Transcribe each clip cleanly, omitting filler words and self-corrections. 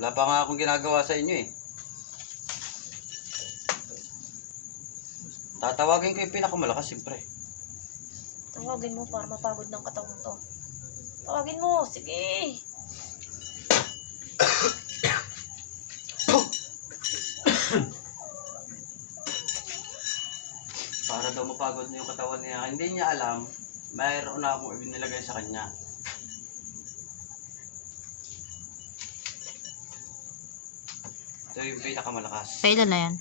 Wala pa nga akong ginagawa sa inyo eh. Tatawagin ko yung pinakamalakas, siyempre. Tawagin mo para mapagod ng katawan to. Tawagin mo, sige. Para daw mapagod na yung katawan niya. Hindi niya alam, mayroon na akong ibinilagay sa kanya. Ito yung pinakamalakas. Kailan na yan?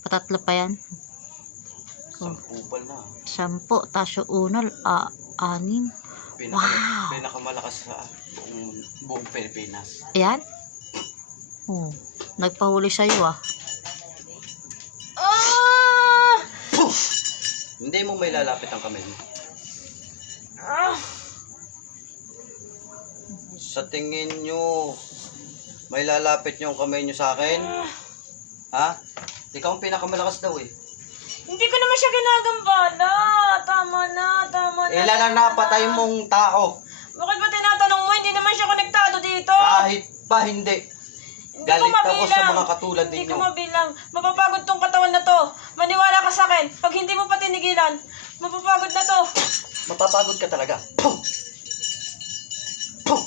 Patatlo pa yan? Sampupal na. 10, tas yung unol, 6. Wow! Pinakamalakas sa buong Pilipinas. Ayan? Oh, nagpahuli sa'yo ah. Ah! Hindi mo may lalapit ang kamay mo. Ah! Sa tingin nyo, may lalapit yung kamay nyo sa akin? Ha? Ikaw ang pinakamalakas daw eh. Hindi ko naman siya ginagambala. Tama na, tama na. Ilan ang napatay mong tao? Bakit ba tinatanong mo? Hindi naman siya konektado dito. Kahit pa hindi. Hindi ko Galit ako mabilang. sa mga katulad Hindi ninyo. ko mabilang. Mapapagod tong katawan na to. Maniwala ka sa akin. Pag hindi mo pa tinigilan, mapapagod na to. Mapapagod ka talaga. Pum! Pum!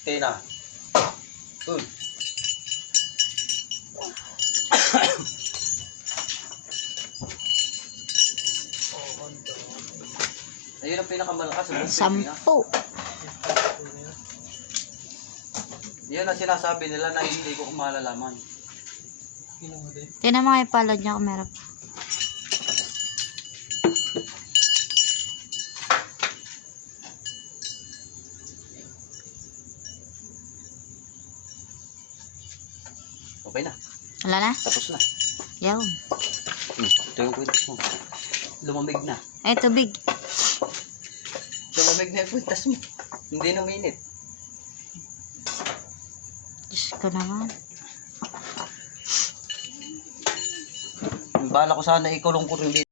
Tina. Uy. Ayun ang pinakamalakas sa buong Pilipinas. 10. Yan ang sinasabi nila na hindi ko malalaman. Tinan mo nga yung palad niya kung meron. Okay na. Wala na? Tapos na. Yaw. Ito yung kwintas mo. Lumamig na. Ay, tubig. Lumamig na yung kwintas mo. Hindi na mainit. Diyos ko naman. Bala ko sana ikulong ko rin dito.